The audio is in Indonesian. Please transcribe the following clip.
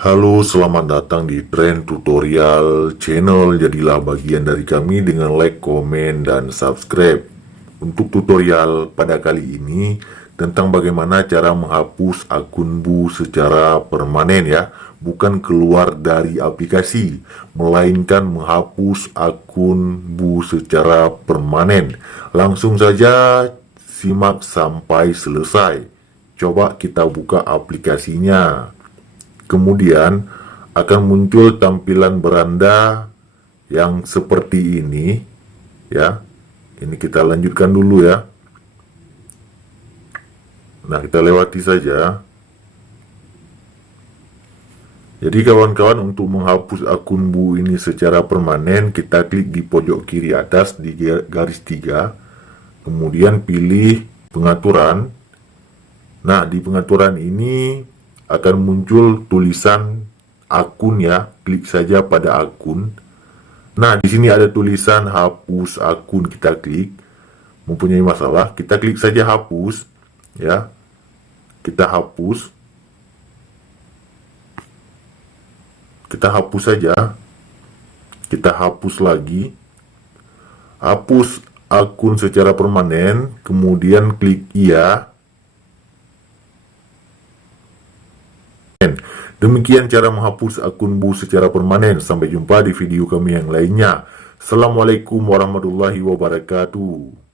Halo, selamat datang di Trend Tutorial Channel. Jadilah bagian dari kami dengan like, komen, dan subscribe. Untuk tutorial pada kali ini tentang bagaimana cara menghapus akun Bu secara permanen ya. Bukan keluar dari aplikasi, melainkan menghapus akun Bu secara permanen. Langsung saja simak sampai selesai. Coba kita buka aplikasinya. Kemudian akan muncul tampilan beranda yang seperti ini ya. Ini kita lanjutkan dulu ya. Nah, kita lewati saja. Jadi kawan-kawan, untuk menghapus akun Bu ini secara permanen, kita klik di pojok kiri atas di garis 3. Kemudian pilih pengaturan. Nah, di pengaturan ini akan muncul tulisan akun ya. Klik saja pada akun. Nah, di sini ada tulisan hapus akun, kita klik. Mempunyai masalah, kita klik saja hapus ya. Kita hapus. Kita hapus saja. Kita hapus lagi. Hapus akun secara permanen, kemudian klik iya. Demikian cara menghapus akun Bu secara permanen. Sampai jumpa di video kami yang lainnya. Assalamualaikum warahmatullahi wabarakatuh.